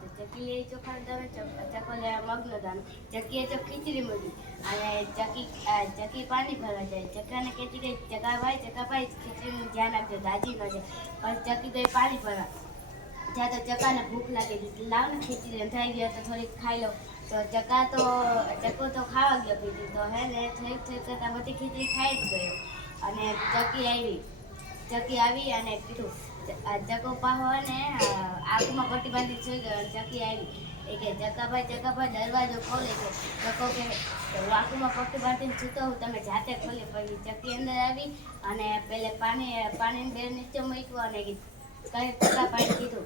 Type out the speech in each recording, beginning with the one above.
તો ચકી એ ચોખાનો દાણો, ચકો લે મગનો દાણો, ચકી એ તો ખીચડી મળી અને ચકી પાણી ભરવા જાય. ચકાને કહેતી કે ચકાભાઈ ખીચડીનું ધ્યાન આપજો, દાજી ન જાય. પણ ચકી ગઈ પાણી ભરવા. ત્યાં તો ચકાને ભૂખ લાગી હતી, લાવ ને ખીચડી રંધાઈ ગયો તો થોડીક ખાઈ લો. તો ચકો તો ખાવા ગયો પીધી, તો હે ને થોડીક કરતાં બધી ખીચડી ખાઈ જ ગયો. અને ચકી આવી અને કીધું ચકો પાહો ને આંખમાં પટ્ટી બાંધી સુઈ ગયો. ચકી આવી એ કે ચકાભાઈ દરવાજો ખોલે છે. ચકો કે આંખમાં પટ્ટી બાંધીને સૂતો હું, તમે જાતે ખોલી. પછી ચકી અંદર આવી અને પેલે પાણીની બેર નીચે મૂક્યું અને ચકાભાઈ કીધું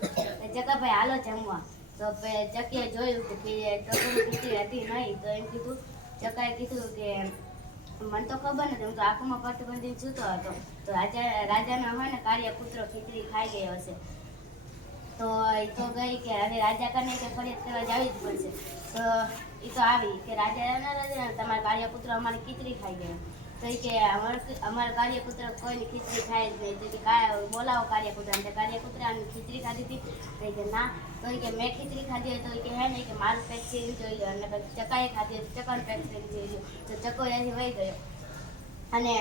ચકાભાઈ હાલો જમવા. તો ચકીએ જોયું કે ખીચડી હતી નહીં. તો એમ કીધું, ચકાએ કીધું કે મને તો ખબર નથી, હું તો આંખોમાં પટ્ટી બાંધીને સૂતો હતો. તો રાજાનો હોય ને કાર્ય પુત્ર ખીચડી ખાઈ ગયો હશે. તો એ તો ગઈ કે હવે રાજા કને કે ફરિયાદ કરવા જવી જ પડશે. તો એ તો આવી કે રાજા તમારા કાર્યપુત્ર અમારી ખીચડી ખાઈ ગયો. તો એ કે અમારા કાર્યપુત્ર કોઈની ખીચડી ખાય જ નહીં. તો કે બોલાવો કાર્યપુત્ર. કાર્યપુત્ર ખીચડી ખાધી હતી. તો કે ના. તો એ કે મેં ખીચડી ખાધી હોય. તો એ કે હે ને કે મારું પેટ ચીરી જોઈ લો. અને ચકાએ ખાધી હોય તો ચકાનું પેટ ચીરી જોઈ લો. તો ચકો ત્યાંથી વહી ગયો અને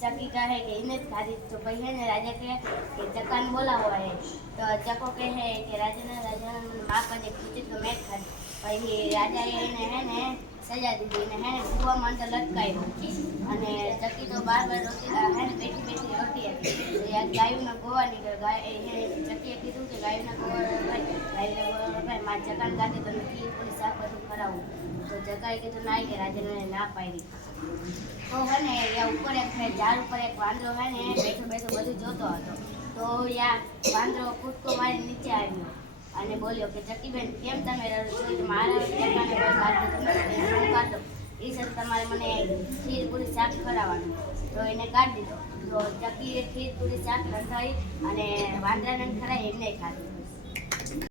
ચકી કહે કે એને જ ખાધી. તો પછી હે ને રાજા કહે કે ચકાને બોલાવો હે. તો ચકો કહે કે રાજાને મને માફ કરજે, ખીચડી તો મેં જ ખાધી. પછી રાજાએ એને હે ને સજા દીધી અને હે ને કૂવામાં અંદર લટકાવ્યો. અને ચકી તો બાર રોટી હે ને બેઠી રોટી હતી. તો યાદ ગાયુંના ગોવા નીકળ્યો. ચકીએ કીધું કે ગાયુંના ગોવા મારે ચકાને કાઢે તો ખીર પૂરી શાક બધું ખરાવું. તો ચકાએ કીધું ના કે રાજાને ના પાડી. તો હે ને ઉપર એક ઝાડ ઉપર એક વાંદરો હે ને બેઠો બધું જોતો હતો. તો યા વાંદરો કૂદકો મારી નીચે આવ્યો અને બોલ્યો કે ચકીબેન કેમ તમે રડો છો? મારા ચકાને કોઈ કાઢો એ સાથે તમારે મને ખીર પૂરી શાક ખવડાવવાનું. તો એને કાઢી દીધો. તો ચકીએ ખીર પૂરી શાક રંધાવી અને વાંદરાને ખરાઈ એમને ખાધું.